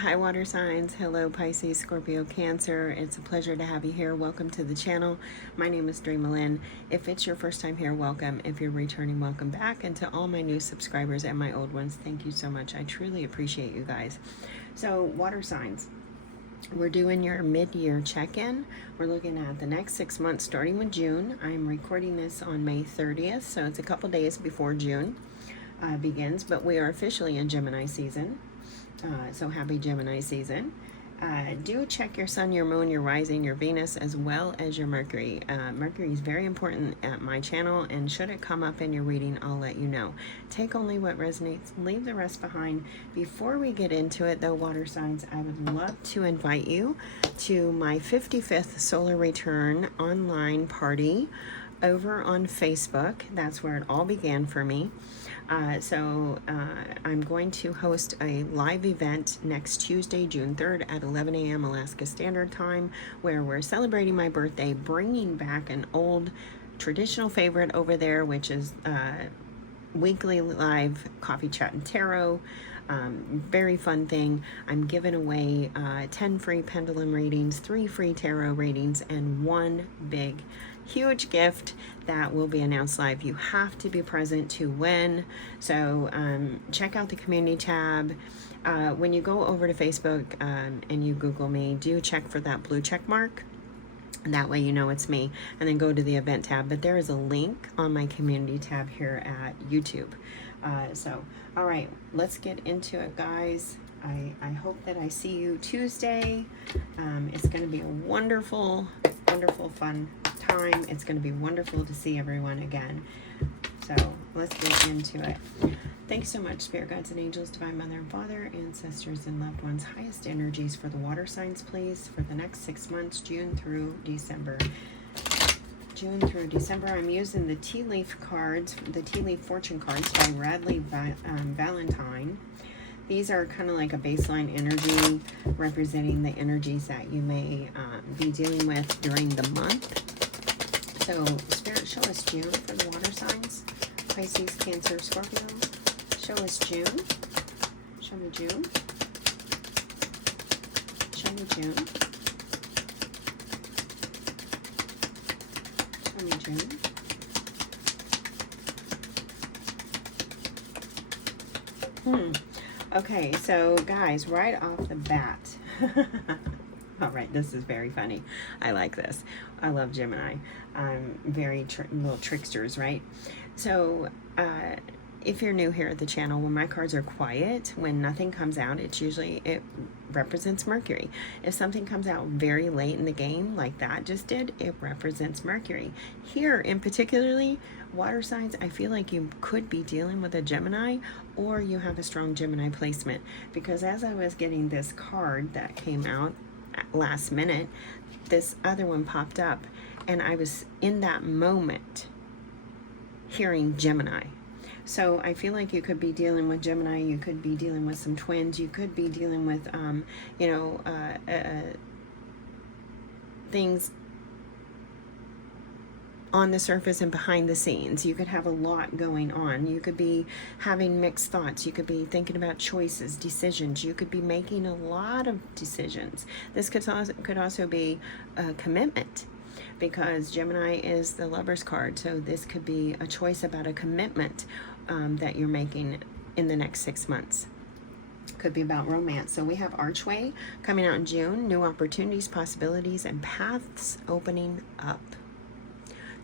Hi water signs, hello Pisces, Scorpio, Cancer. It's a pleasure to have you here. Welcome to the channel. My name is DreamaLynn. If it's your first time here, welcome. If you're returning, welcome back. And to all my new subscribers and my old ones, thank you so much. I truly appreciate you guys. So water signs, we're doing your mid-year check-in. We're looking at the next 6 months starting with June. I'm recording this on May 30th, so it's a couple days before June begins, but we are officially in Gemini season. So happy Gemini season. Do check your sun, your moon, your rising, your Venus, as well as your Mercury. Mercury is very important at my channel, and should it come up in your reading, I'll let you know. Take only what resonates, leave the rest behind. Before we get into it, though, water signs, I would love to invite you to my 55th solar return online party over on Facebook. That's where it all began for me. I'm going to host a live event next Tuesday, June 3rd at 11 a.m. Alaska Standard Time, where we're celebrating my birthday, bringing back an old traditional favorite over there, which is weekly live coffee chat and tarot. Very fun thing. I'm giving away 10 free pendulum readings, 3 free tarot readings, and 1 big huge gift that will be announced live. You have to be present to win. So check out the community tab. When you go over to Facebook and you Google me, do check for that blue check mark. That way you know it's me, and then go to the event tab. But there is a link on my community tab here at YouTube. All right, let's get into it, guys. I hope that I see you Tuesday. It's going to be a wonderful, wonderful, fun time. It's going to be wonderful to see everyone again. So let's get into it. Thanks so much, Spirit Guides and Angels, Divine Mother and Father, ancestors and loved ones. Highest energies for the water signs, please, for the next 6 months, June through December. June through December. I'm using the tea leaf cards, the tea leaf fortune cards by Radley Valentine. These are kind of like a baseline energy representing the energies that you may be dealing with during the month. So, Spirit, show us June for the water signs. Pisces, Cancer, Scorpio. Show us June. Show me June. Show me June. Show me June. Okay, so guys, right off the bat. All right, this is very funny. I like this. I love Gemini. Very little tricksters, right? So, if you're new here at the channel, when my cards are quiet, when nothing comes out, it represents Mercury. If something comes out very late in the game, like that just did, it represents Mercury. Here, in particularly, water signs, I feel like you could be dealing with a Gemini, or you have a strong Gemini placement. Because as I was getting this card that came out last minute, this other one popped up, and I was in that moment hearing Gemini. So I feel like you could be dealing with Gemini, you could be dealing with some twins, you could be dealing with things on the surface and behind the scenes. You could have a lot going on. You could be having mixed thoughts. You could be thinking about choices, decisions. You could be making a lot of decisions. This could also be a commitment, because Gemini is the Lover's card. So this could be a choice about a commitment that you're making in the next 6 months. Could be about romance. So we have Archway coming out in June. New opportunities, possibilities, and paths opening up.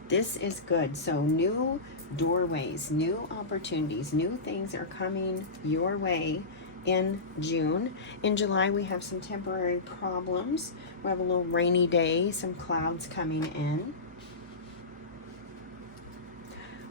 This is good. So new doorways, new opportunities, new things are coming your way in June. In July, we have some temporary problems. We have a little rainy day, some clouds coming in.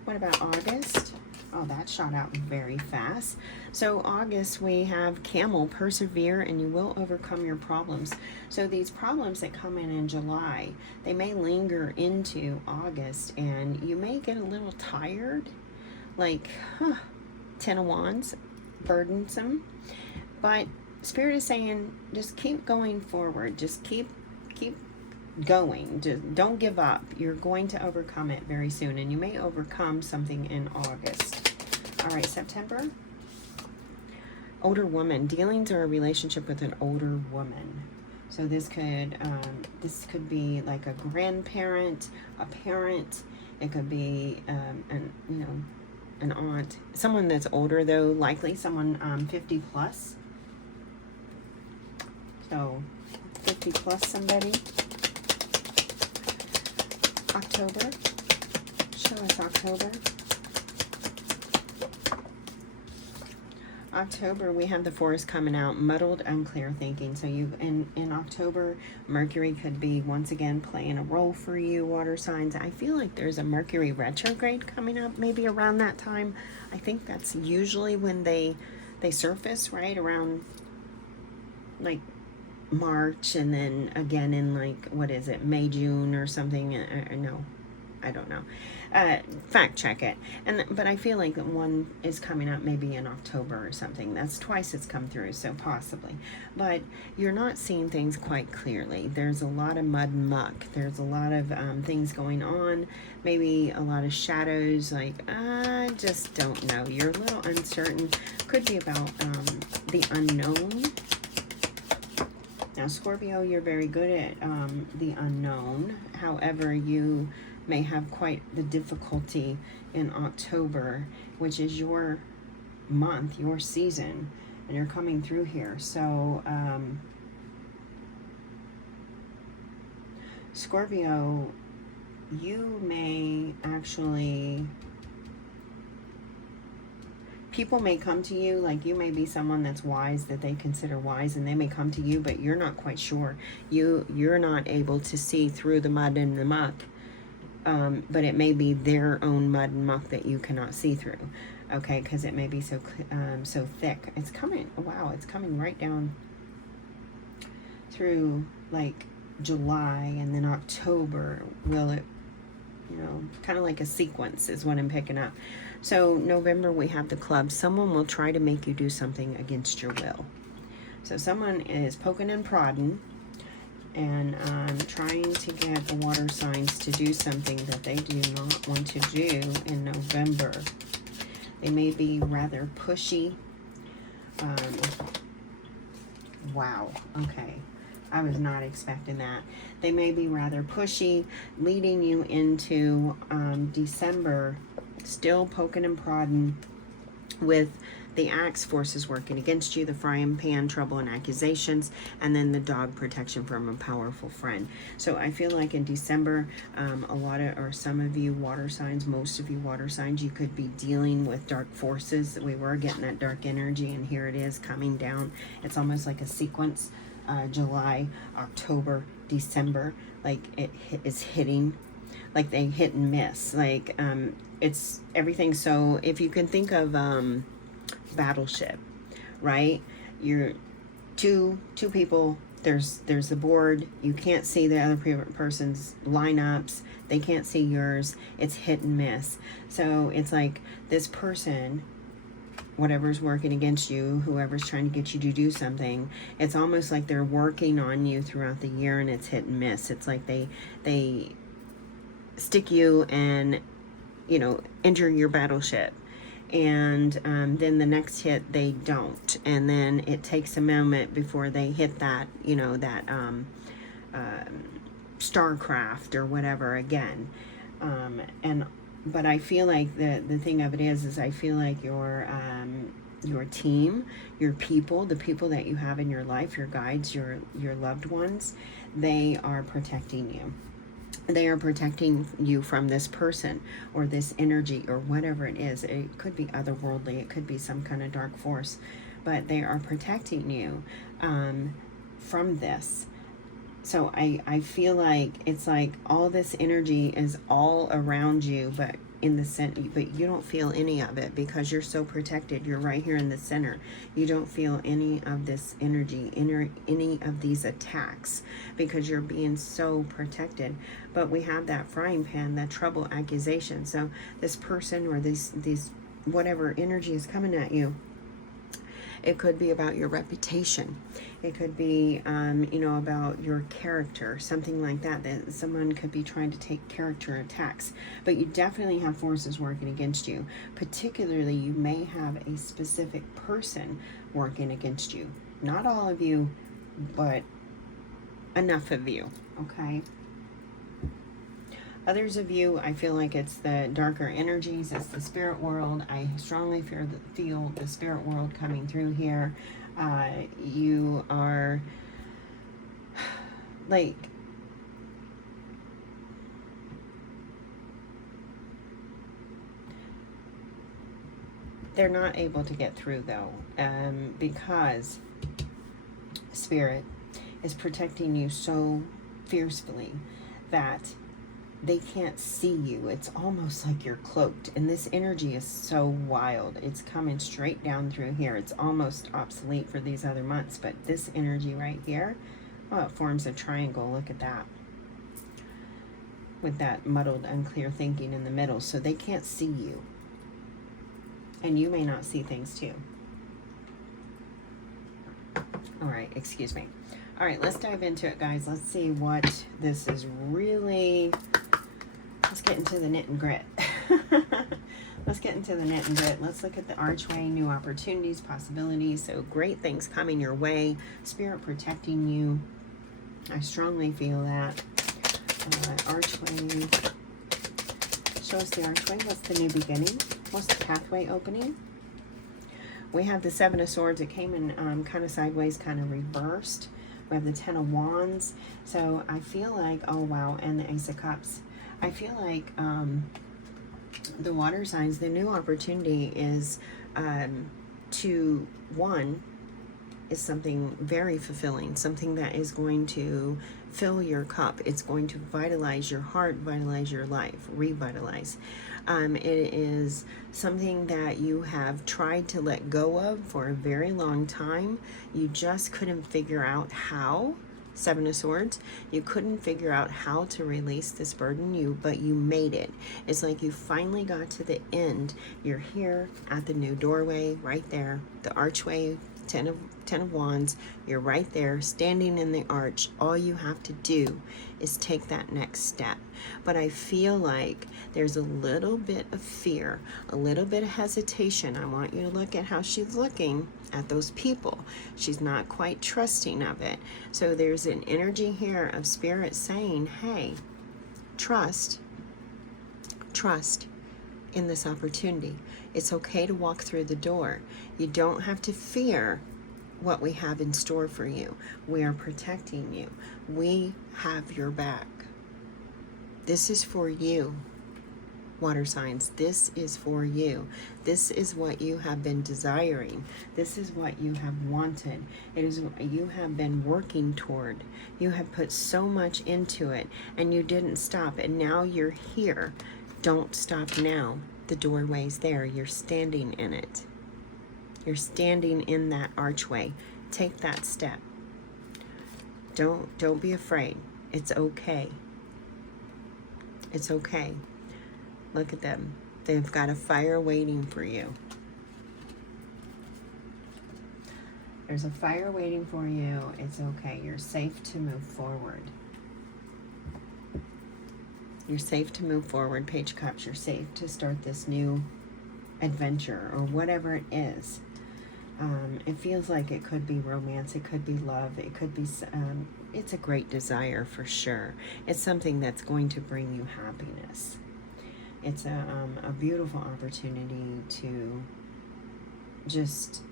What about August? Oh, that shot out very fast. So August, we have Camel, persevere, and you will overcome your problems. So these problems that come in July, they may linger into August, and you may get a little tired, like, 10 of Wands, burdensome. But Spirit is saying, just keep going forward. Just keep going. Just don't give up. You're going to overcome it very soon, and you may overcome something in August. All right, September. older woman. Dealings are a relationship with an older woman. So this could be like a grandparent, a parent. It could be an aunt. Someone that's older though, likely someone 50 plus. So 50 plus somebody. October. Show us October. October, we have the forest coming out, muddled, unclear thinking. So you in October, Mercury could be once again playing a role for you, water signs. I feel like there's a Mercury retrograde coming up maybe around that time. I think that's usually when they surface, right? Around like March, and then again in like, what is it, May, June or something. No, I don't know. Fact check it. But I feel like one is coming up maybe in October or something. That's twice it's come through, so possibly. But you're not seeing things quite clearly. There's a lot of mud and muck. There's a lot of things going on. Maybe a lot of shadows. Like, I just don't know. You're a little uncertain. Could be about the unknown. Now, Scorpio, you're very good at the unknown. However, you may have quite the difficulty in October, which is your month, your season, and you're coming through here. So, Scorpio, you may actually... people may come to you, like you may be someone that's wise, that they consider wise, and they may come to you, but you're not quite sure. You're not able to see through the mud and the muck, but it may be their own mud and muck that you cannot see through, okay? Because it may be so thick. It's coming, wow, it's coming right down through like July, and then October, will it, kind of like a sequence is what I'm picking up. So November, we have the club. Someone will try to make you do something against your will. So someone is poking and prodding and trying to get the water signs to do something that they do not want to do in November. They may be rather pushy. Wow, okay. I was not expecting that. They may be rather pushy, leading you into December, still poking and prodding with the axe forces working against you, the frying pan, trouble and accusations, and then the dog protection from a powerful friend. So I feel like in December, a lot of, or some of you water signs, most of you water signs, you could be dealing with dark forces. We were getting that dark energy, and here it is coming down. It's almost like a sequence. July, October, December, like it is hitting, like they hit and miss, like it's everything. So if you can think of Battleship, right? You're two people, there's the board, you can't see the other person's lineups, they can't see yours, it's hit and miss. So it's like this person, whatever's working against you, whoever's trying to get you to do something, it's almost like they're working on you throughout the year, and it's hit and miss. It's like they stick you and, injure your battleship. And then the next hit, they don't. And then it takes a moment before they hit that, that Starcraft or whatever again. But I feel like the thing of it is I feel like your team, your people, the people that you have in your life, your guides, your loved ones, they are protecting you. They are protecting you from this person or this energy or whatever it is. It could be otherworldly. It could be some kind of dark force. But they are protecting you from this. So I feel like it's like all this energy is all around you, but in the center, but you don't feel any of it because you're so protected. You're right here in the center. You don't feel any of this energy, any of these attacks, because you're being so protected. But we have that frying pan, that trouble, accusation. So this person or these whatever energy is coming at you, It could be about your reputation. It could be, you know, about your character, something like that, that someone could be trying to take character attacks. But you definitely have forces working against you. Particularly, you may have a specific person working against you. Not all of you, but enough of you, okay? Others of you, I feel like it's the darker energies, it's the spirit world. I strongly feel the spirit world coming through here. You are like, they're not able to get through though, because spirit is protecting you so fiercely that they can't see you. It's almost like you're cloaked. And this energy is so wild. It's coming straight down through here. It's almost obsolete for these other months. But this energy right here, oh, it forms a triangle. Look at that. With that muddled, unclear thinking in the middle. So they can't see you. And you may not see things too. All right, excuse me. All right, let's dive into it, guys. Let's see what this is really... Let's get into the knit and grit. Let's get into the knit and grit. Let's look at the archway, new opportunities, possibilities. So great things coming your way. Spirit protecting you. I strongly feel that. Archway. Show us the archway. What's the new beginning? What's the pathway opening? We have the Seven of Swords. It came in kind of sideways, kind of reversed. We have the Ten of Wands. So I feel like, oh wow, and the Ace of Cups. I feel like the water signs, the new opportunity is to, one, is something very fulfilling, something that is going to fill your cup. It's going to vitalize your heart, vitalize your life, revitalize. It is something that you have tried to let go of for a very long time. You just couldn't figure out how. Seven of Swords, you couldn't figure out how to release this burden, but you made it. It's like you finally got to the end. You're here at the new doorway, right there, the archway, Ten of Wands. You're right there, standing in the arch. All you have to do is take that next step. But I feel like there's a little bit of fear, a little bit of hesitation. I want you to look at how she's looking at those people. She's not quite trusting of it. So there's an energy here of spirit saying, hey, trust in this opportunity. It's okay to walk through the door. You don't have to fear what we have in store for you. We are protecting you. We have your back. This is for you, water signs. This is for you. This is what you have been desiring. This is what you have wanted. It is what you have been working toward. You have put so much into it and you didn't stop, and now you're here. Don't stop now. The doorway's there. You're standing in it. You're standing in that archway. Take that step. Don't be afraid. It's okay. It's okay. Look at them. They've got a fire waiting for you. There's a fire waiting for you. It's okay. You're safe to move forward. You're safe to move forward, Page of Cups. You're safe to start this new adventure or whatever it is. It feels like it could be romance. It could be love. It could be, it's a great desire for sure. It's something that's going to bring you happiness. It's a beautiful opportunity to just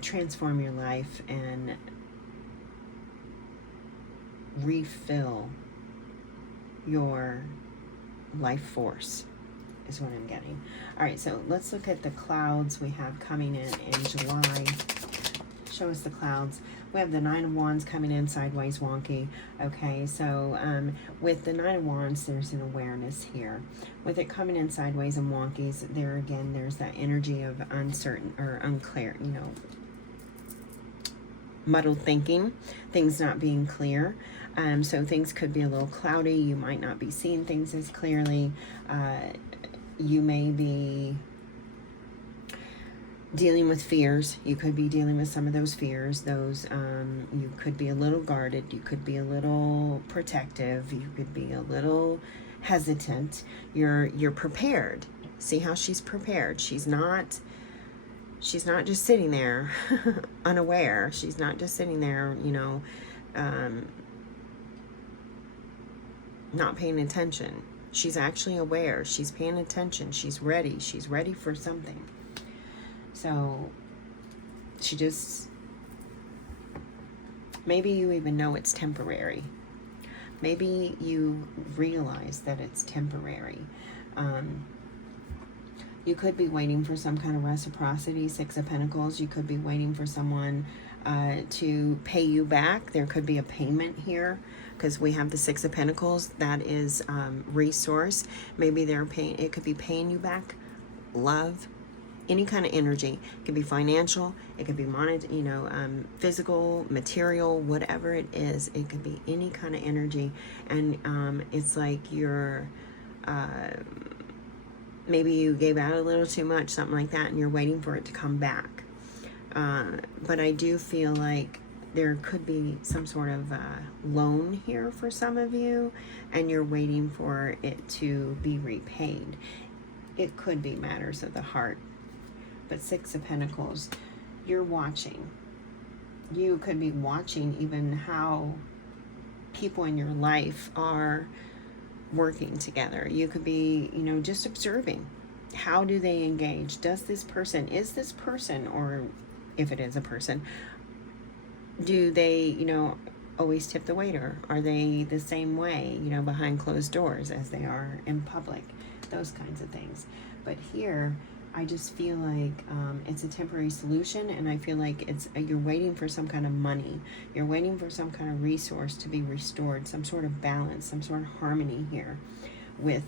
transform your life and refill your life force is what I'm getting. All right, so let's look at the clouds we have coming in July. Show us the clouds. We have the Nine of Wands coming in sideways wonky. Okay, so with the Nine of Wands, there's an awareness here. With it coming in sideways and wonkies, there again, there's that energy of uncertain or unclear, you know, muddled thinking, things not being clear. So things could be a little cloudy. You might not be seeing things as clearly. You may be dealing with fears. You could be dealing with some of those fears. Those you could be a little guarded. You could be a little protective. You could be a little hesitant. You're prepared. See how she's prepared. She's not just sitting there unaware. She's not just sitting there, you know, not paying attention. She's actually aware. She's paying attention. She's ready. She's ready for something. So she just, maybe you even know it's temporary. Maybe you realize that it's temporary. You could be waiting for some kind of reciprocity, Six of Pentacles. You could be waiting for someone to pay you back. There could be a payment here because we have the Six of Pentacles. That is resource. Maybe they're paying, it could be paying you back, love, any kind of energy. It could be financial, it could be monetary, you know, physical, material, whatever it is. It could be any kind of energy. And it's like you're, maybe you gave out a little too much, something like that, and you're waiting for it to come back. But I do feel like there could be some sort of loan here for some of you, and you're waiting for it to be repaid. It could be matters of the heart. But Six of Pentacles, you're watching. You could be watching even how people in your life are working together. You could be, you know, just observing. How do they engage? Does this person, is this person, or if it is a person, do they, you know, always tip the waiter? Are they the same way, you know, behind closed doors as they are in public? Those kinds of things. But here, I just feel like it's a temporary solution, and I feel like it's you're waiting for some kind of money. You're waiting for some kind of resource to be restored, some sort of balance, some sort of harmony here with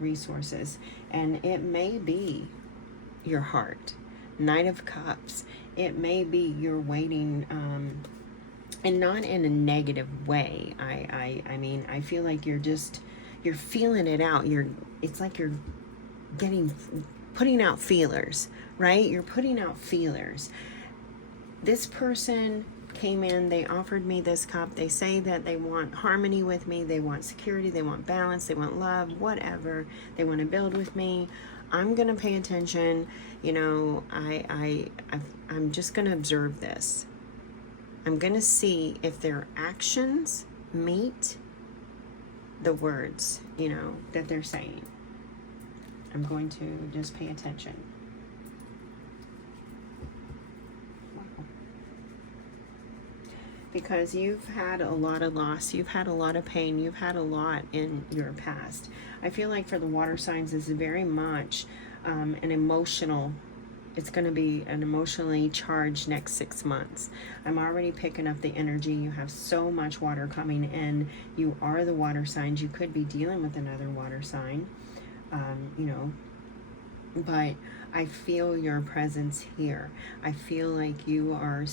resources. And it may be your heart. Knight of Cups. It may be you're waiting, and not in a negative way. I mean, I feel like you're feeling it out. It's like you're putting out feelers, right? You're putting out feelers. This person came in, they offered me this cup. They say that they want harmony with me. They want security. They want balance. They want love, whatever. They want to build with me. I'm going to pay attention. You know, I'm just going to observe this. I'm going to see if their actions meet the words, you know, that they're saying. I'm going to just pay attention. Because you've had a lot of loss, you've had a lot of pain, you've had a lot in your past. I feel like for the water signs, this is very much an emotional, it's going to be an emotionally charged next 6 months. I'm already picking up the energy. You have so much water coming in. You are the water signs. You could be dealing with another water sign. You know, but I feel your presence here. I feel like you are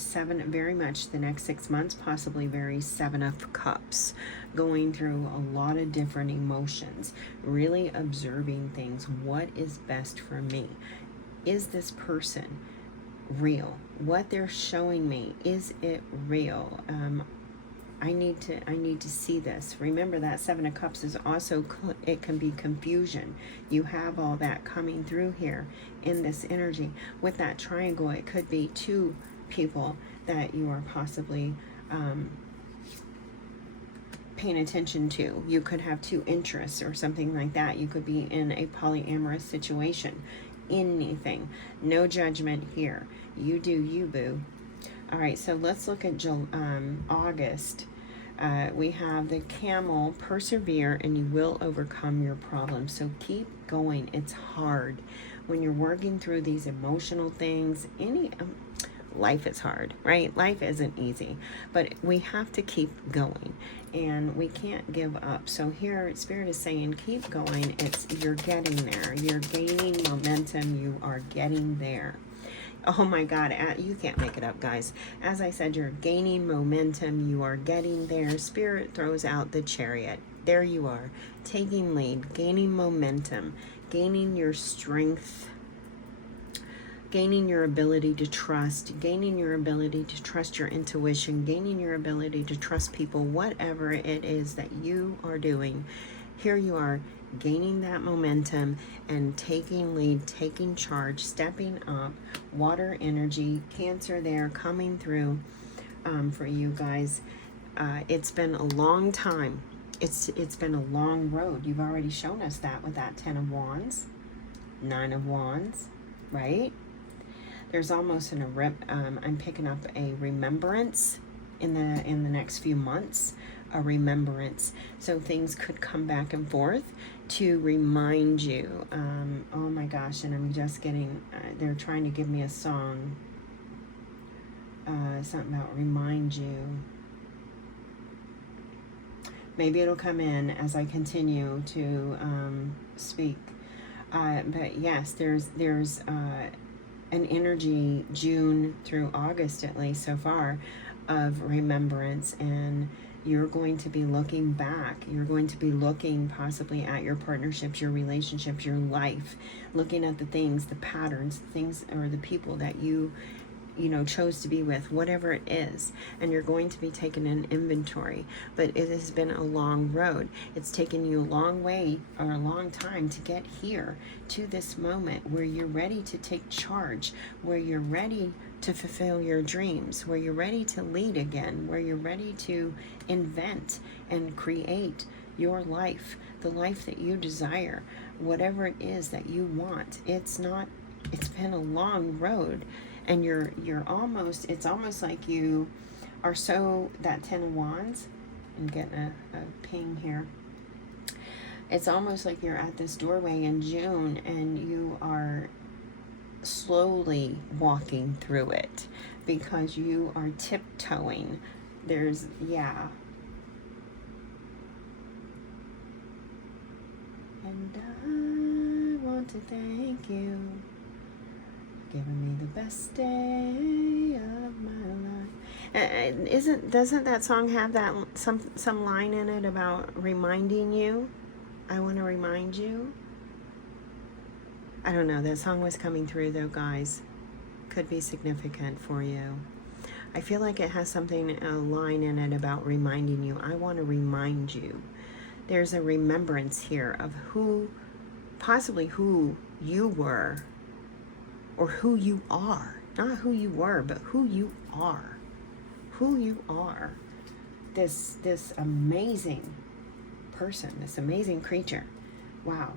very much the next 6 months, possibly very Seven of Cups, going through a lot of different emotions, really observing things. What is best for me? Is this person real? What they're showing me, is it real? I need to see this. Remember that Seven of Cups is also, it can be confusion. You have all that coming through here in this energy. With that triangle, it could be two people that you are possibly paying attention to. You could have two interests or something like that. You could be in a polyamorous situation. Anything. No judgment here. You do you, boo. All right, so let's look at August. We have the Camel, persevere, and you will overcome your problems. So keep going. It's hard when you're working through these emotional things. Life is hard, right? Life isn't easy, but we have to keep going, and we can't give up. So here, Spirit is saying, keep going. You're getting there. You're gaining momentum. You are getting there. Oh my God, you can't make it up, guys. As I said, you're gaining momentum. You are getting there. Spirit throws out the Chariot. There you are, taking lead, gaining momentum, gaining your strength gaining your ability to trust, gaining your ability to trust your intuition, gaining your ability to trust people, whatever it is that you are doing. Here you are, gaining that momentum and taking lead, taking charge, stepping up. Water energy, Cancer there coming through for you guys. It's been a long time. It's been a long road. You've already shown us that with that 10 of Wands, 9 of Wands, right? There's almost I'm picking up a remembrance in the next few months, a remembrance. So things could come back and forth to remind you. Oh my gosh, and I'm just getting, they're trying to give me a song, something about remind you. Maybe it'll come in as I continue to speak. But yes, there's an energy June through August, at least so far, of remembrance, and you're going to be looking back. You're going to be looking possibly at your partnerships, your relationships, your life, looking at the things, the patterns, things, or the people that you chose to be with, whatever it is, and you're going to be taking an inventory. But it has been a long road. It's taken you a long way, or a long time, to get here to this moment where you're ready to take charge, where you're ready to fulfill your dreams, where you're ready to lead again, where you're ready to invent and create your life, the life that you desire, whatever it is that you want. It's been a long road. And it's almost like you are that 10 of Wands, I'm getting a ping here. It's almost like you're at this doorway in June and you are slowly walking through it because you are tiptoeing. And I want to thank you, giving me the best day of my life. Doesn't that song have that some line in it about reminding you? I want to remind you. I don't know. That song was coming through though, guys. Could be significant for you. I feel like it has a line in it about reminding you. I want to remind you. There's a remembrance here of possibly who you were, or who you are. Not who you were, but who you are. Who you are. This amazing person, this amazing creature. Wow.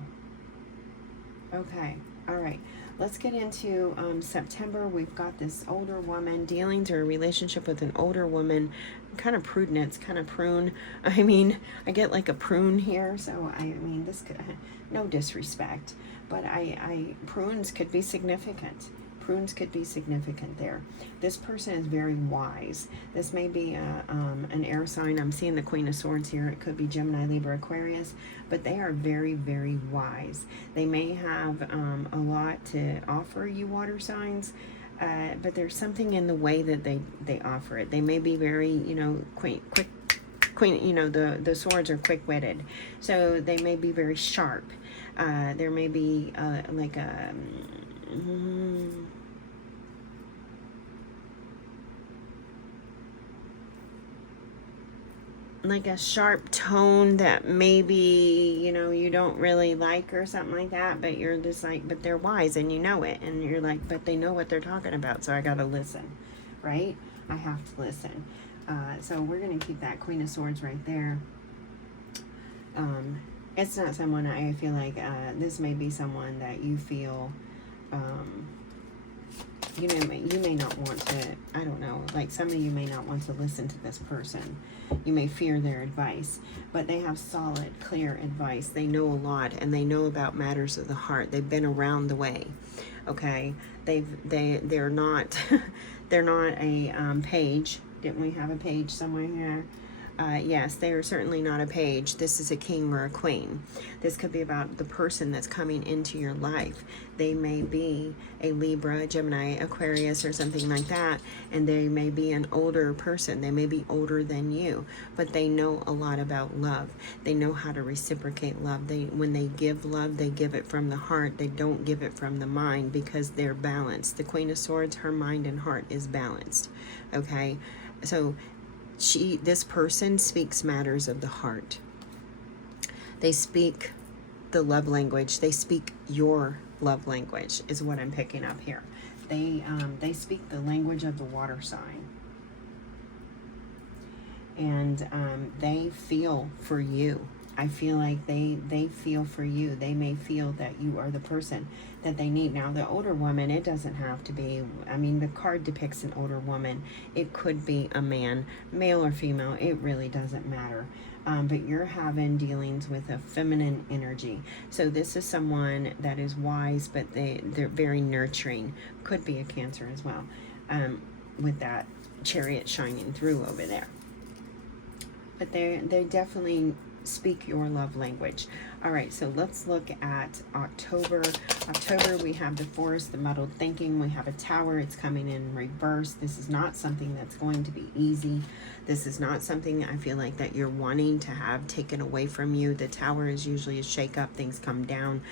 Okay, all right. Let's get into September. We've got this older woman, dealings or a relationship with an older woman, kind of prudence, kind of prune. I mean, I get like a prune here, so this could, no disrespect, but prunes could be significant. Prunes could be significant there. This person is very wise. This may be an air sign. I'm seeing the Queen of Swords here. It could be Gemini, Libra, Aquarius, but they are very, very wise. They may have a lot to offer you water signs, but there's something in the way that they offer it. They may be very, quick, the swords are quick-witted, so they may be very sharp. There may be like a sharp tone that maybe you don't really like or something like that, but you're just like, but they're wise and you know it, and you're like, but they know what they're talking about, so I gotta listen, right? I have to listen. So we're gonna keep that Queen of Swords right there. It's not someone, I feel like this may be someone that you feel you may not want to, I don't know, like some of you may not want to listen to this person. You may fear their advice, but they have solid, clear advice. They know a lot, and they know about matters of the heart. They've been around the way, okay? They're not they're not a page. Didn't we have a page somewhere here? Yes, they are certainly not a page. This is a king or a queen. This could be about the person that's coming into your life. They may be a Libra, Gemini, Aquarius, or something like that, and they may be an older person. They may be older than you, but they know a lot about love. They know how to reciprocate love. When they give love, they give it from the heart. They don't give it from the mind, because they're balanced. The Queen of Swords, her mind and heart is balanced. Okay, so this person speaks matters of the heart. They speak the love language. They speak your love language, is what I'm picking up here. They speak the language of the water sign, and they feel for you. I feel like they feel for you. They may feel that you are the person that they need. Now, the older woman, it doesn't have to be, I mean, the card depicts an older woman. It could be a man, male or female. It really doesn't matter. But you're having dealings with a feminine energy. So this is someone that is wise, but they're very nurturing. Could be a Cancer as well, with that Chariot shining through over there. But they definitely speak your love language. All right, so let's look at October. October, we have the Forest, the muddled thinking. We have a Tower. It's coming in reverse. This is not something that's going to be easy. This is not something I feel like that you're wanting to have taken away from you. The Tower is usually a shake-up. Things come down.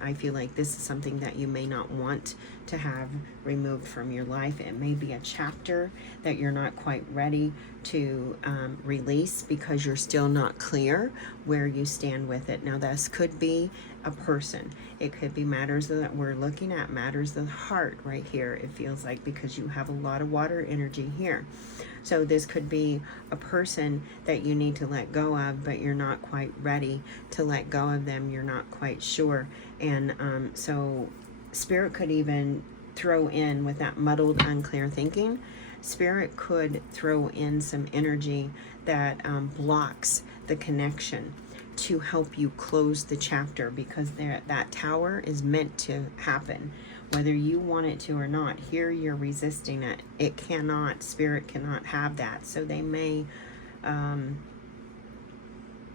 I feel like this is something that you may not want to have removed from your life. It may be a chapter that you're not quite ready to release, because you're still not clear where you stand with it. Now, this could be a person. It could be matters that we're looking at, matters of the heart right here, it feels like, because you have a lot of water energy here. So this could be a person that you need to let go of, but you're not quite ready to let go of them. You're not quite sure. And so Spirit could even throw in, with that muddled, unclear thinking, Spirit could throw in some energy that blocks the connection to help you close the chapter, because that Tower is meant to happen, whether you want it to or not. Here you're resisting it. It cannot, Spirit cannot have that. So they may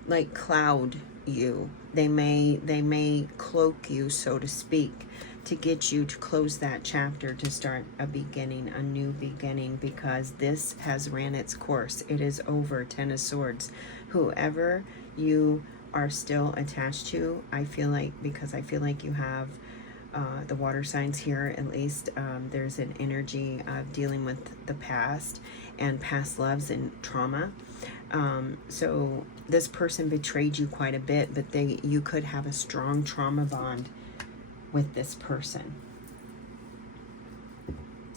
like cloud you. They may cloak you, so to speak, to get you to close that chapter, to start a beginning, a new beginning, because this has ran its course. It is over. Ten of Swords. Whoever you are still attached to, I feel like, because I feel like you have the water signs here, at least, there's an energy of dealing with the past and past loves and trauma. So this person betrayed you quite a bit, but you could have a strong trauma bond with this person,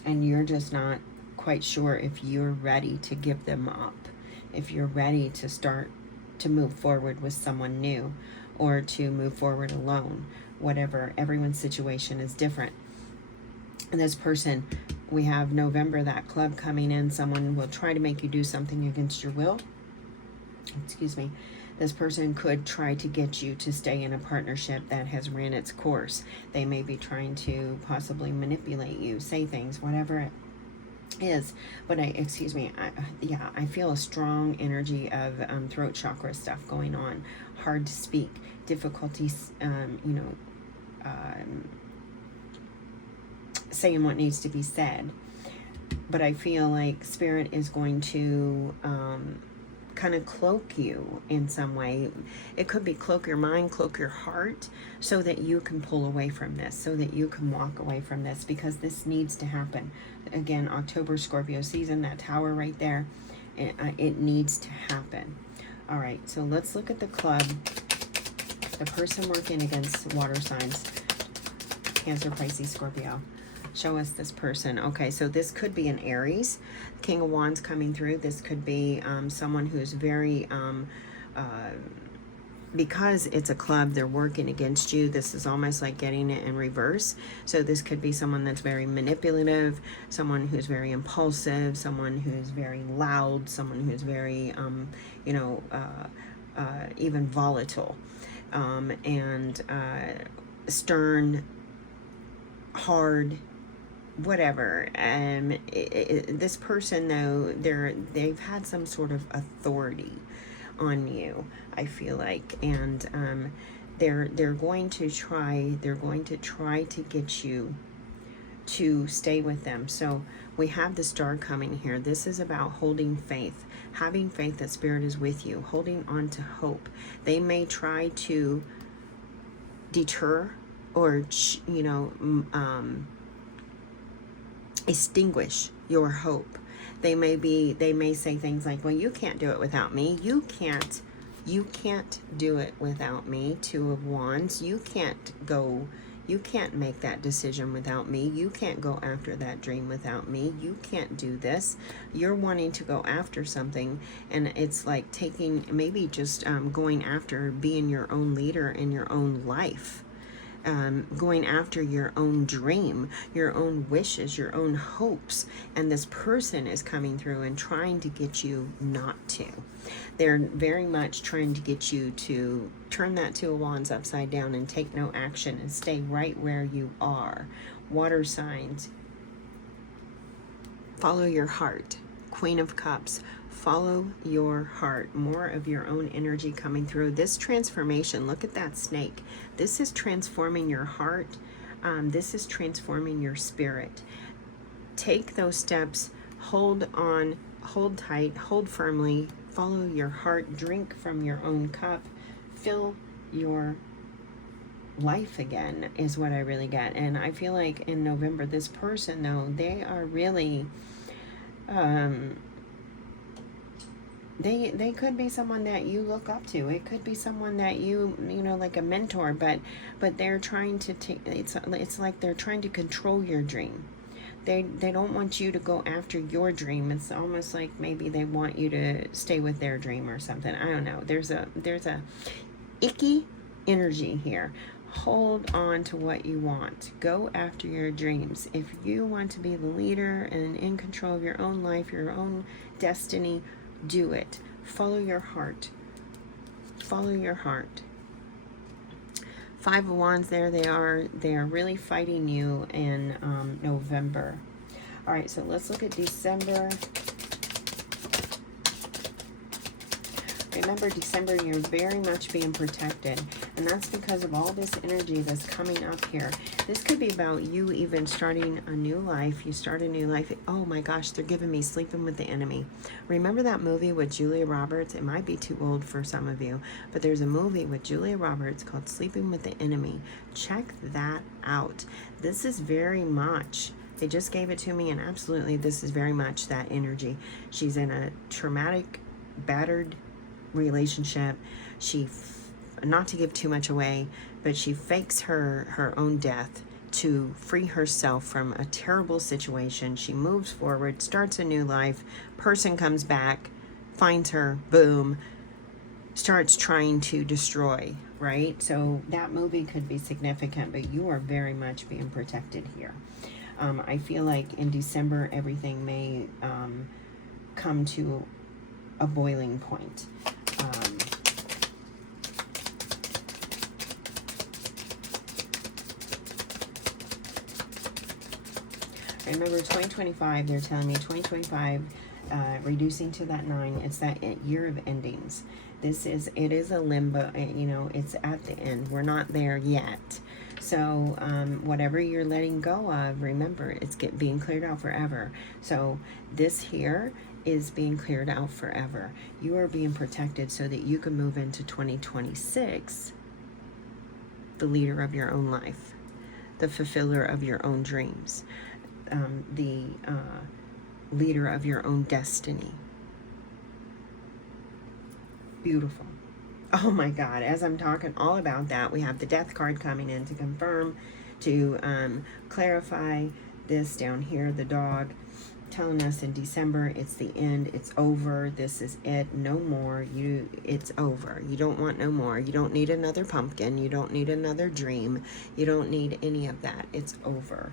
and you're just not quite sure if you're ready to give them up, if you're ready to start to move forward with someone new, or to move forward alone. Whatever, everyone's situation is different. And this person, we have November, that club coming in. Someone will try to make you do something against your will. Excuse me. This person could try to get you to stay in a partnership that has ran its course. They may be trying to possibly manipulate you, say things, whatever it is. But I feel a strong energy of throat chakra stuff going on. Hard to speak, difficulties, saying what needs to be said. But I feel like Spirit is going to kind of cloak you in some way. It could be cloak your mind, cloak your heart, so that you can pull away from this, so that you can walk away from this, because this needs to happen. Again, October, Scorpio season, that Tower right there, it needs to happen. All right, so let's look at the club. The person working against water signs, Cancer, Pisces, Scorpio. Show us this person. Okay, so this could be an Aries, King of Wands coming through. This could be someone who's very, because it's a club, they're working against you. This is almost like getting it in reverse. So this could be someone that's very manipulative, someone who's very impulsive, someone who's very loud, someone who's very, even volatile, and stern, hard, whatever. This person, though, they've had some sort of authority on you, I feel like, and they're going to try to get you to stay with them. So we have the star coming here. This is about holding faith, having faith that Spirit is with you, holding on to hope. They may try to deter or extinguish your hope. They may say things like, well, you can't do it without me. You can't do it without me. Two of Wands. You can't make that decision without me. You can't go after that dream without me. You can't do this. You're wanting to go after something, and it's like taking, maybe just going after being your own leader in your own life. Going after your own dream, your own wishes, your own hopes, and this person is coming through and trying to get you not to. They're very much trying to get you to turn that Two of Wands upside down and take no action and stay right where you are. Water signs, follow your heart. Queen of Cups, follow your heart. More of your own energy coming through. This transformation, look at that snake. This is transforming your heart. This is transforming your spirit. Take those steps. Hold on. Hold tight. Hold firmly. Follow your heart. Drink from your own cup. Fill your life again is what I really get. And I feel like in November, this person, though, they are really... They could be someone that you look up to. It could be someone that you know, like a mentor, but they're trying to take, it's like they're trying to control your dream. They don't want you to go after your dream. It's almost like maybe they want you to stay with their dream or something. I don't know. There's a icky energy here. Hold on to what you want. Go after your dreams. If you want to be the leader and in control of your own life, your own destiny, do it. Follow your heart. Follow your heart. Five of Wands there. They are really fighting you in November. All right, so let's look at December. Remember, December, you're very much being protected, and that's because of all this energy that's coming up here. This could be about you even starting a new life. You start a new life. Oh my gosh, they're giving me Sleeping with the Enemy. Remember that movie with Julia Roberts? It might be too old for some of you, but there's a movie with Julia Roberts called Sleeping with the Enemy. Check that out. This is very much... They just gave it to me, and absolutely, this is very much that energy. She's in a traumatic, battered relationship. She, not to give too much away, but she fakes her own death to free herself from a terrible situation. She moves forward, starts a new life. Person comes back, finds her, boom, starts trying to destroy, right? So that movie could be significant, but you are very much being protected here. I feel like in December, everything may come to a boiling point. Remember, 2025, they're telling me 2025, reducing to that 9, it's that year of endings. It is a limbo, you know, it's at the end. We're not there yet. So whatever you're letting go of, remember, it's being cleared out forever. So this here is being cleared out forever. You are being protected so that you can move into 2026, the leader of your own life, the fulfiller of your own dreams, the leader of your own destiny. Beautiful. Oh my God, as I'm talking all about that, we have the Death card coming in to confirm, to clarify this down here, the dog, telling us in December, it's the end, it's over, this is it, no more, it's over. You don't want no more. You don't need another pumpkin. You don't need another dream. You don't need any of that. It's over.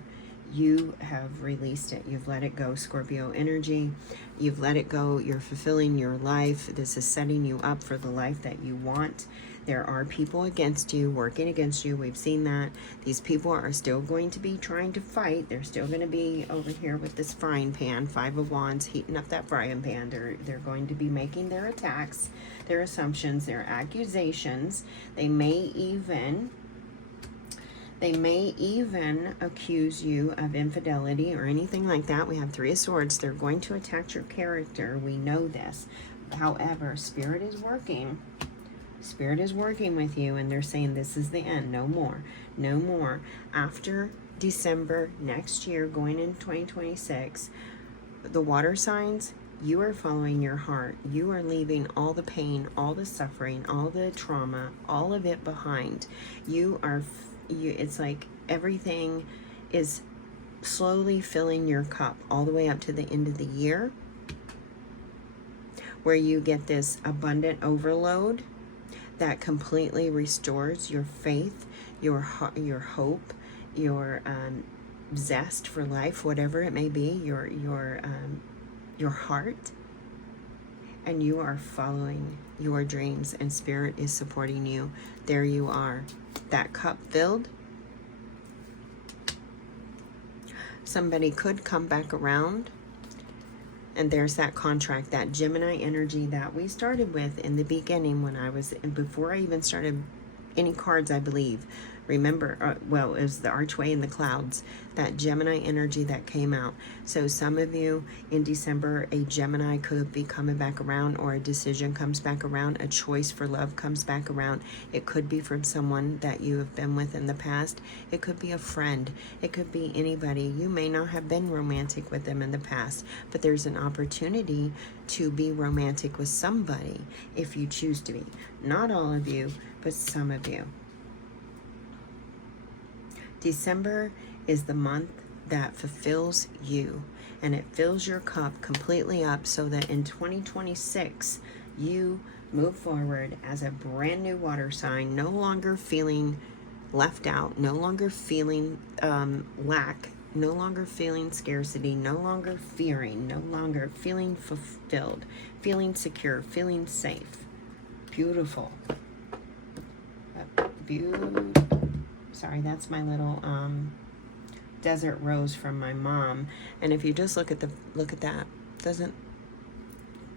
You have released it. You've let it go, Scorpio energy. You've let it go. You're fulfilling your life. This is setting you up for the life that you want. There are people against you, working against you. We've seen that. These people are still going to be trying to fight. They're still going to be over here with this frying pan, Five of Wands, heating up that frying pan. They're going to be making their attacks, their assumptions, their accusations. They may even accuse you of infidelity or anything like that. We have Three of Swords. They're going to attack your character. We know this. However, Spirit is working. Spirit is working with you, and they're saying this is the end. No more. No more. After December next year, going into 2026, the water signs, you are following your heart. You are leaving all the pain, all the suffering, all the trauma, all of it behind. It's like everything is slowly filling your cup all the way up to the end of the year, where you get this abundant overload that completely restores your faith, your hope, your zest for life, whatever it may be, your heart, and you are following your dreams, and Spirit is supporting you. There you are, that cup filled. Somebody could come back around, and there's that contract, that Gemini energy that we started with in the beginning before I even started any cards, I believe. Remember, well, it was the archway in the clouds, that Gemini energy that came out. So some of you in December, a Gemini could be coming back around, or a decision comes back around, a choice for love comes back around. It could be from someone that you have been with in the past. It could be a friend. It could be anybody. You may not have been romantic with them in the past, but there's an opportunity to be romantic with somebody if you choose to be. Not all of you, but some of you. December is the month that fulfills you, and it fills your cup completely up, so that in 2026 you move forward as a brand new water sign, no longer feeling left out, no longer feeling lack, no longer feeling scarcity, no longer fearing, no longer feeling fulfilled, feeling secure, feeling safe. Beautiful. Beautiful. Sorry, that's my little desert rose from my mom. And if you just look at that, doesn't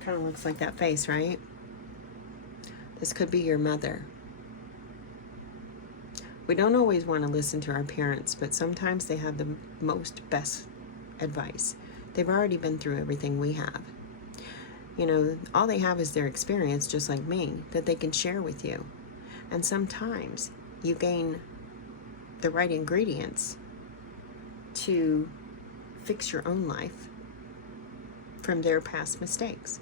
kind of looks like that face, right? This could be your mother. We don't always want to listen to our parents, but sometimes they have the best advice. They've already been through everything we have. You know, all they have is their experience, just like me, that they can share with you. And sometimes you gain the right ingredients to fix your own life from their past mistakes.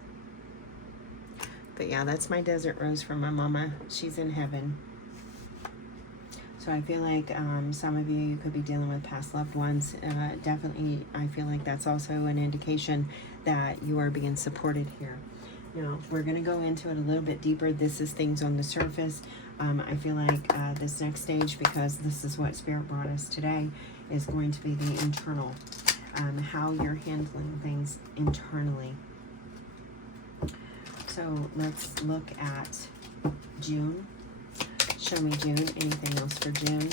But yeah, that's my desert rose from my mama. She's in heaven. So I feel like some of you could be dealing with past loved ones. Definitely, I feel like that's also an indication that you are being supported here. Now, we're going to go into it a little bit deeper. This is things on the surface. I feel like this next stage, because this is what Spirit brought us today, is going to be the internal, how you're handling things internally. So let's look at June. Show me June. Anything else for June?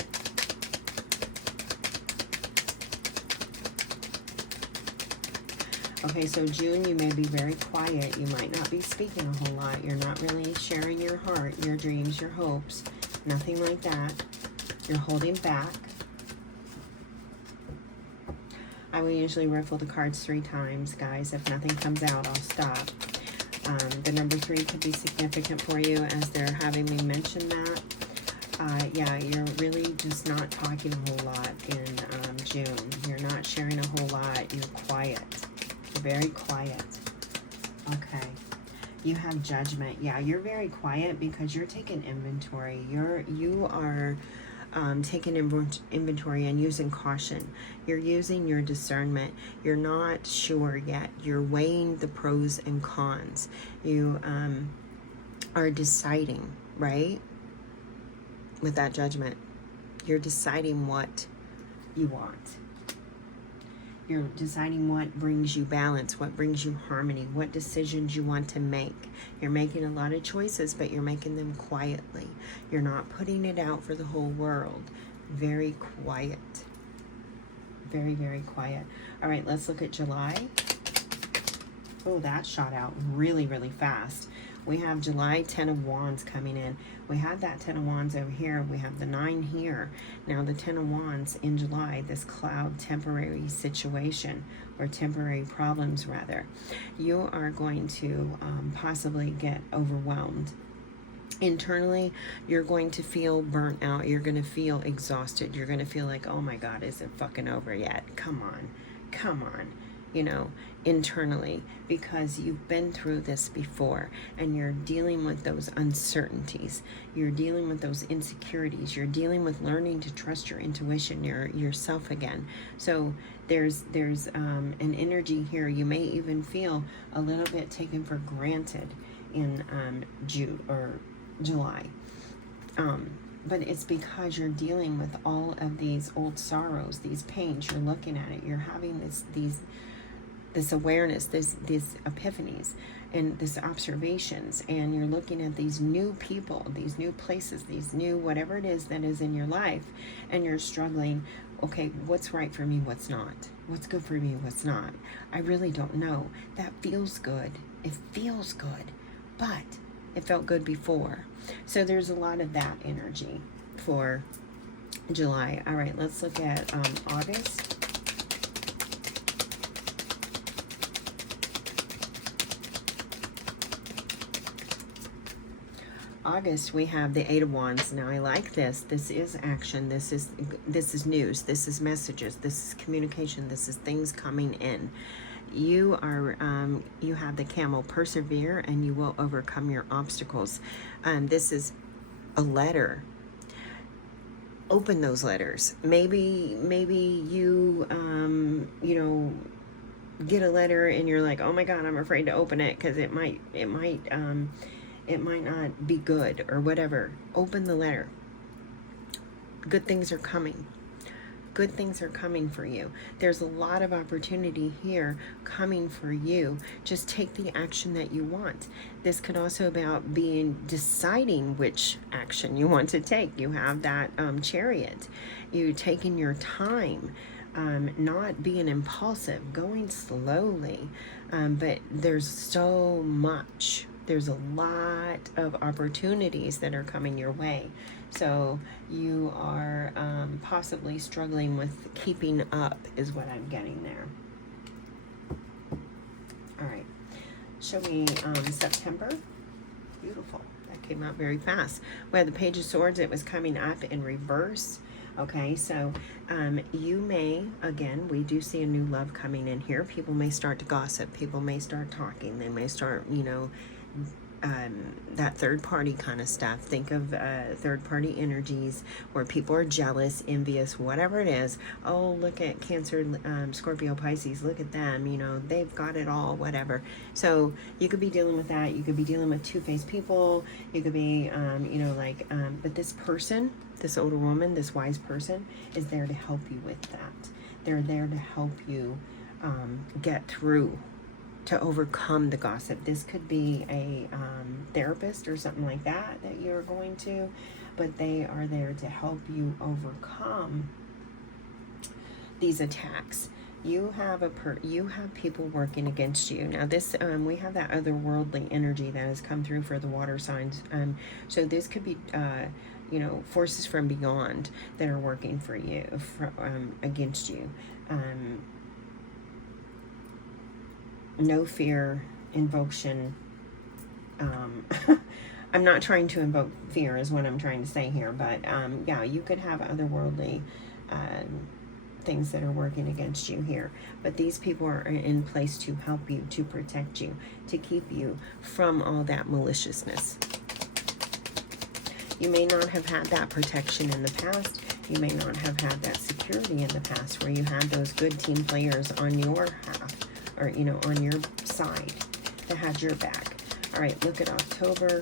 Okay, so June, you may be very quiet. You might not be speaking a whole lot. You're not really sharing your heart, your dreams, your hopes. Nothing like that. You're holding back. I will usually riffle the cards 3 times, guys. If nothing comes out, I'll stop. The number 3 could be significant for you, as they're having me mention that. Yeah, you're really just not talking a whole lot in June. You're not sharing a whole lot. You're quiet. You're very quiet. Okay. You have Judgment. Yeah, you're very quiet because you're taking inventory. You are taking inventory and using caution. You're using your discernment. You're not sure yet. You're weighing the pros and cons. You are deciding, right? With that Judgment, you're deciding what you want. You're deciding what brings you balance, what brings you harmony, what decisions you want to make. You're making a lot of choices, but you're making them quietly. You're not putting it out for the whole world. Very quiet. Very, very quiet. All right, let's look at July. Oh, that shot out really, really fast. We have July 10 of Wands coming in. We had that 10 of Wands over here. We have the 9 here. Now the 10 of Wands in July, this cloud temporary situation, or temporary problems rather. You are going to possibly get overwhelmed. Internally, you're going to feel burnt out. You're going to feel exhausted. You're going to feel like, oh my God, is it fucking over yet? Come on, come on. You know, internally, because you've been through this before and you're dealing with those uncertainties. You're dealing with those insecurities. You're dealing with learning to trust your intuition, yourself again. So there's an energy here. You may even feel a little bit taken for granted in June or July. But it's because you're dealing with all of these old sorrows, these pains. You're looking at it. You're having this awareness, these epiphanies, and these observations, and you're looking at these new people, these new places, these new whatever it is that is in your life, and you're struggling. Okay, what's right for me? What's not? What's good for me? What's not? I really don't know. That feels good. It feels good, but it felt good before. So there's a lot of that energy for July. All right, let's look at August. August, we have the 8 of Wands. Now, I like this. This is action. This is news. This is messages. This is communication. This is things coming in. You are, you have the camel. Persevere, and you will overcome your obstacles. This is a letter. Open those letters. Maybe you, you know, get a letter and you're like, oh my God, I'm afraid to open it because it might not be good or whatever. Open the letter. Good things are coming. Good things are coming for you. There's a lot of opportunity here coming for you. Just take the action that you want. This could also about deciding which action you want to take. You have that Chariot. You taking your time. Not being impulsive. Going slowly. But there's so much. There's a lot of opportunities that are coming your way. So you are possibly struggling with keeping up is what I'm getting there. All right. Show me September. Beautiful. That came out very fast. We had the Page of Swords. It was coming up in reverse. Okay, so you may, again, we do see a new love coming in here. People may start to gossip. People may start talking. They may start, you know, that third party kind of stuff. Think of third party energies where people are jealous, envious, whatever it is. Oh, look at Cancer, Scorpio, Pisces, look at them, you know, they've got it all, whatever. So you could be dealing with that. You could be dealing with two-faced people. You could be, you know, like, but this person, this older woman, this wise person is there to help you with that. They're there to help you get through, to overcome the gossip. This could be a therapist or something like that you're going to, but they are there to help you overcome these attacks. You have people working against you. Now this, we have that otherworldly energy that has come through for the water signs. So this could be, you know, forces from beyond that are working for you, against you. No fear, invocation. I'm not trying to invoke fear is what I'm trying to say here, but yeah, you could have otherworldly things that are working against you here. But these people are in place to help you, to protect you, to keep you from all that maliciousness. You may not have had that protection in the past. You may not have had that security in the past where you had those good team players on your half, or, you know, on your side that had your back. All right, look at October.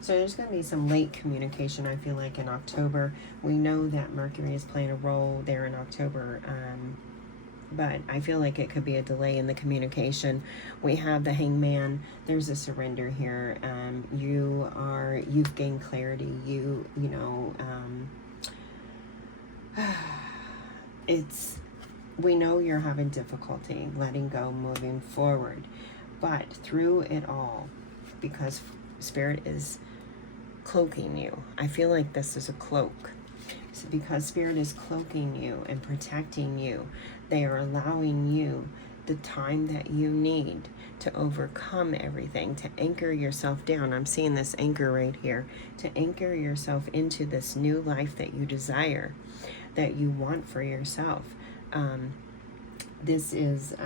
So there's going to be some late communication, I feel like, in October We know that Mercury is playing a role there in October, but I feel like it could be a delay in the communication. We have the Hangman. There's a surrender here. You've gained clarity. We know you're having difficulty letting go, moving forward, but through it all, because Spirit is cloaking you. I feel like this is a cloak. So because Spirit is cloaking you and protecting you, they are allowing you the time that you need to overcome everything, to anchor yourself down. I'm seeing this anchor right here, to anchor yourself into this new life that you desire, that you want for yourself. This is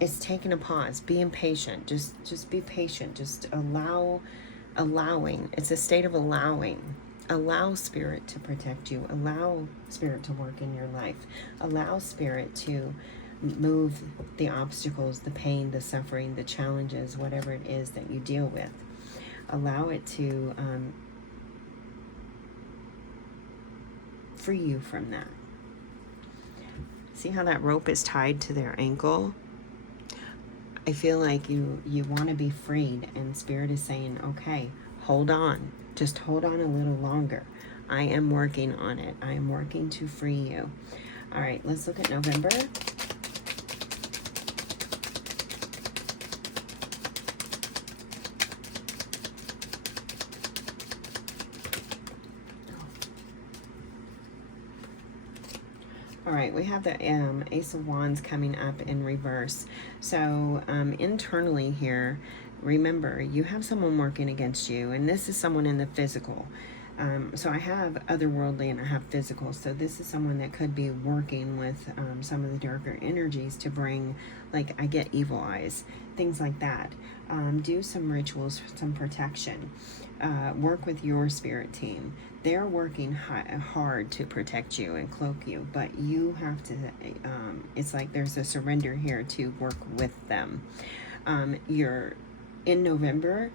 it's taking a pause, being patient, just be patient, just allowing. It's a state of allowing. Allow Spirit to protect you, allow Spirit to work in your life, allow Spirit to move the obstacles, the pain, the suffering, the challenges, whatever it is that you deal with. Allow it to free you from that. See how that rope is tied to their ankle? I feel like you want to be freed, and Spirit is saying, okay, hold on. Just hold on a little longer. I am working on it. I am working to free you. All right, let's look at November. All right, we have the Ace of Wands coming up in reverse. So internally here, remember, you have someone working against you, and this is someone in the physical. So I have otherworldly and I have physical. So this is someone that could be working with some of the darker energies to bring, like, I get evil eyes, things like that. Do some rituals, some protection. Work with your spirit team. They're working hard to protect you and cloak you, but you have to, it's like there's a surrender here to work with them. You're in November,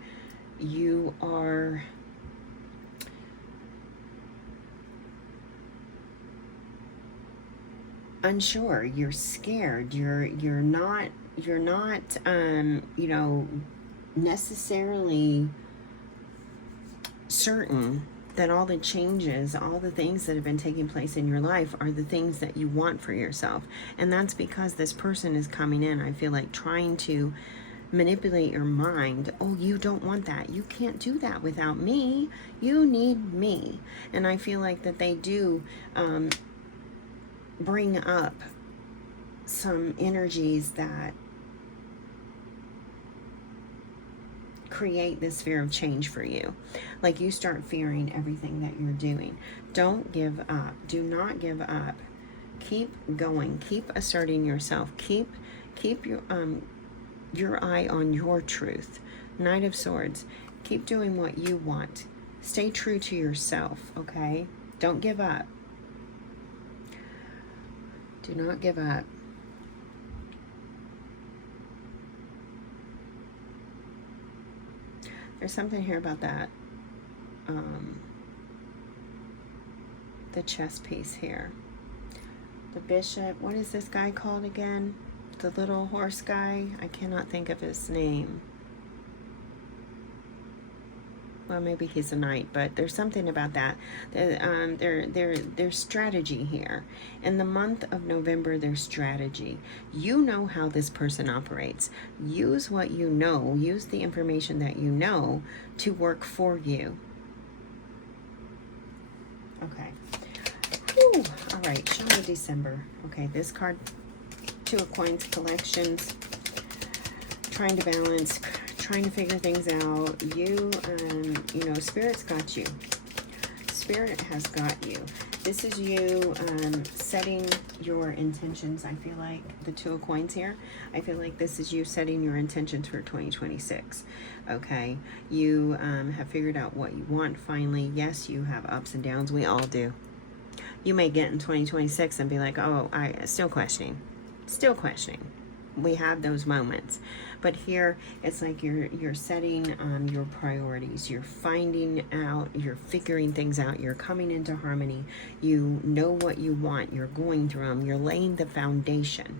you are unsure, you're scared, you're not necessarily certain that all the changes, all the things that have been taking place in your life are the things that you want for yourself. And that's because this person is coming in, I feel like, trying to manipulate your mind. Oh, you don't want that. You can't do that without me. You need me. And I feel like that they do bring up some energies that create this fear of change for you. Like, you start fearing everything that you're doing. Don't give up. Do not give up. Keep going. Keep asserting yourself. Keep your eye on your truth. Knight of Swords. Keep doing what you want. Stay true to yourself, okay? Don't give up. Do not give up. There's something here about that. The chess piece here. The Bishop. What is this guy called again? The little horse guy. I cannot think of his name. Well, maybe he's a knight, but there's something about that. There's strategy here. In the month of November, there's strategy. You know how this person operates. Use what you know. Use the information that you know to work for you. Okay. Whew. All right, show me December. Okay, this card, Two of Coins, collections, trying to balance, trying to figure things out. You know, Spirit's got you. Spirit has got you. This is you setting your intentions. I feel like the Two of Coins here, I feel like this is you setting your intentions for 2026. Okay, you have figured out what you want finally. Yes, you have ups and downs. We all do. You may get in 2026 and be like, oh, I still questioning. We have those moments, but here it's like you're setting your priorities, you're finding out, you're figuring things out, you're coming into harmony, you know what you want, you're going through them, you're laying the foundation,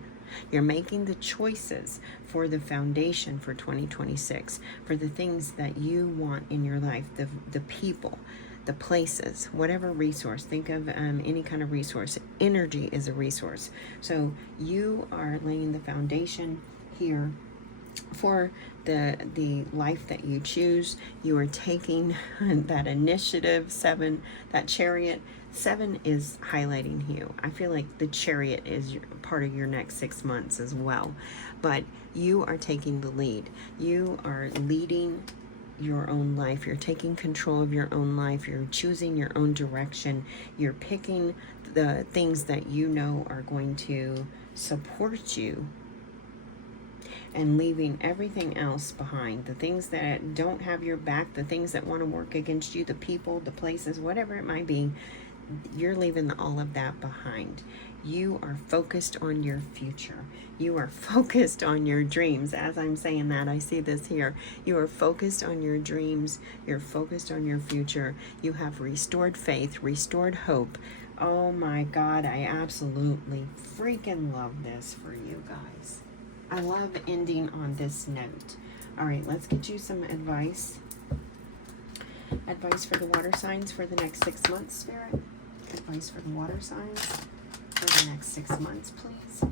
you're making the choices for the foundation for 2026, for the things that you want in your life, the people, the places, whatever resource. Think of any kind of resource. Energy is a resource. So you are laying the foundation here for the life that you choose. You are taking that initiative. 7, that chariot. 7 is highlighting you. I feel like the chariot is part of your next 6 months as well. But you are taking the lead. You are leading your own life. You're taking control of your own life. You're choosing your own direction. You're picking the things that you know are going to support you, and leaving everything else behind. The things that don't have your back, the things that want to work against you, the people, the places, whatever it might be, you're leaving all of that behind. You are focused on your future. You are focused on your dreams. As I'm saying that, I see this here. You are focused on your dreams. You're focused on your future. You have restored faith, restored hope. Oh my God, I absolutely freaking love this for you guys. I love ending on this note. All right, let's get you some advice. Advice for the water signs for the next 6 months, Spirit. Advice for the water signs for the next 6 months, please.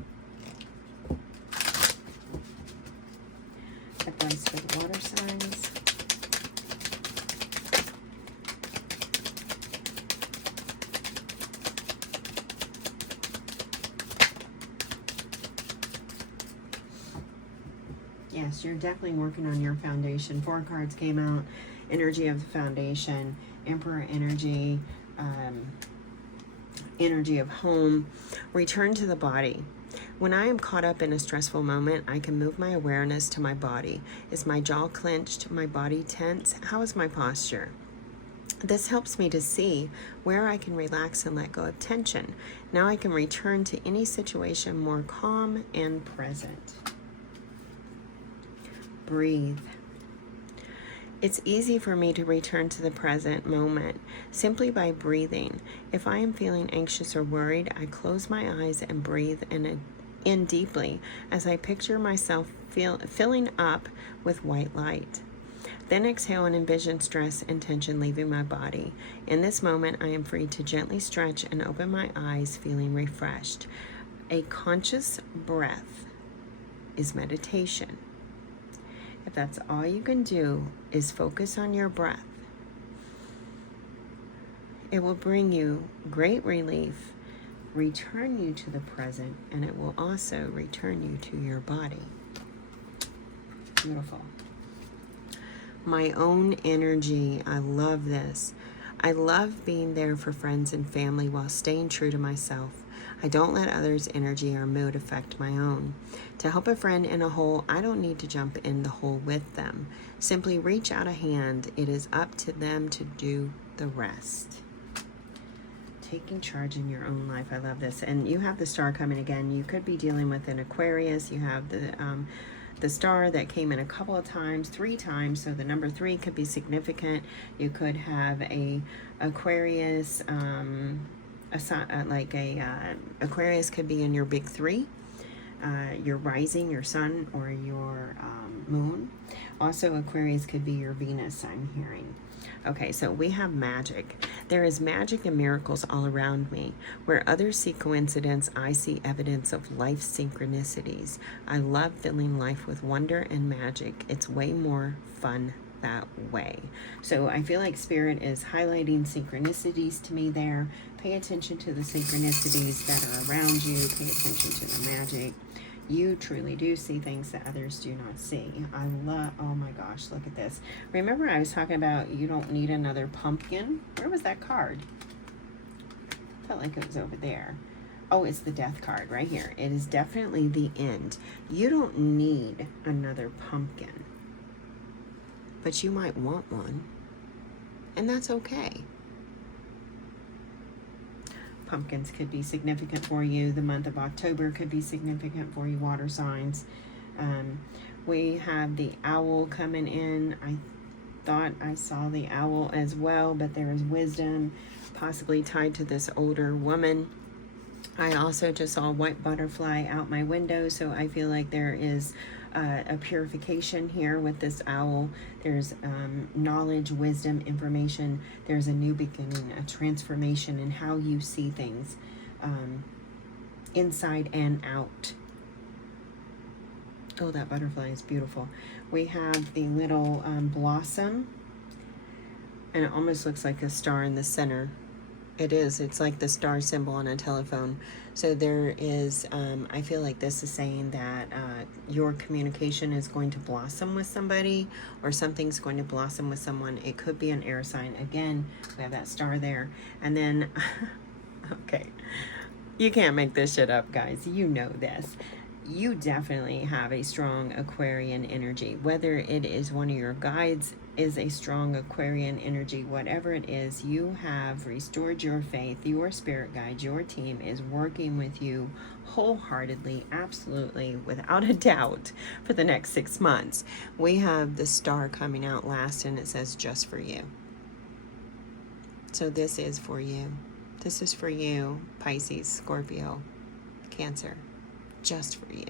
Advice for the water signs. Yes, you're definitely working on your foundation. 4 cards came out. Energy of the foundation, Emperor energy, energy of home. Return to the body. When I am caught up in a stressful moment, I can move my awareness to my body. Is my jaw clenched? My body tense? How is my posture? This helps me to see where I can relax and let go of tension. Now I can return to any situation more calm and present. Breathe. It's easy for me to return to the present moment simply by breathing. If I am feeling anxious or worried, I close my eyes and breathe in deeply as I picture myself filling up with white light. Then exhale and envision stress and tension leaving my body. In this moment, I am free to gently stretch and open my eyes, feeling refreshed. A conscious breath is meditation. If that's all you can do is focus on your breath, it will bring you great relief, return you to the present, and it will also return you to your body. Beautiful. My own energy, I love this. I love being there for friends and family while staying true to myself. I don't let others' energy or mood affect my own. To help a friend in a hole, I don't need to jump in the hole with them. Simply reach out a hand. It is up to them to do the rest. Taking charge in your own life. I love this. And you have the star coming again. You could be dealing with an Aquarius. You have the star that came in a couple of times, 3 times. So the number 3 could be significant. You could have a Aquarius, Aquarius could be in your big 3, your rising, your sun, or your moon. Also, Aquarius could be your Venus, I'm hearing. Okay, so we have magic. There is magic and miracles all around me. Where others see coincidence, I see evidence of life synchronicities. I love filling life with wonder and magic. It's way more fun that way. So I feel like Spirit is highlighting synchronicities to me there. Pay attention to the synchronicities that are around you. Pay attention to the magic. You truly do see things that others do not see. I love, oh my gosh, look at this. Remember I was talking about you don't need another pumpkin? Where was that card? Felt like it was over there. Oh, it's the death card right here. It is definitely the end. You don't need another pumpkin, but you might want one, and that's okay. Pumpkins could be significant for you. The month of October could be significant for you, water signs. We have the owl coming in. I thought I saw the owl as well, but there is wisdom possibly tied to this older woman. I also just saw a white butterfly out my window, so I feel like there is a purification here with this owl. There's knowledge, wisdom, information. There's a new beginning, a transformation in how you see things, inside and out. Oh, that butterfly is beautiful. We have the little blossom, and it almost looks like a star in the center. It is. It's like the star symbol on a telephone. So there is, I feel like this is saying that your communication is going to blossom with somebody, or something's going to blossom with someone. It could be an air sign. Again, we have that star there. And then, okay, you can't make this shit up, guys. You know this. You definitely have a strong Aquarian energy. Whether it is one of your guides is a strong Aquarian energy, whatever it is, you have restored your faith. Your spirit guide, your team is working with you wholeheartedly, absolutely, without a doubt, for the next 6 months. We have the star coming out last, and it says just for you. So this is for you. This is for you, Pisces, Scorpio, Cancer. Just for you.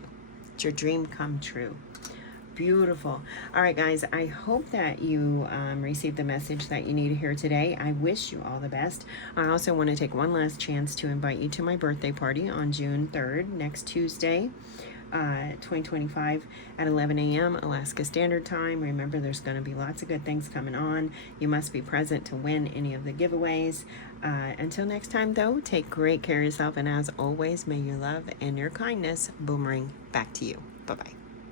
It's your dream come true. Beautiful. All right, guys, I hope that you received the message that you need to hear today. I wish you all the best. I also want to take one last chance to invite you to my birthday party on June 3rd, next Tuesday, 2025 at 11 a.m. Alaska Standard Time. Remember, there's going to be lots of good things coming on. You must be present to win any of the giveaways. Until next time, though, take great care of yourself, and as always, may your love and your kindness boomerang back to you. Bye-bye.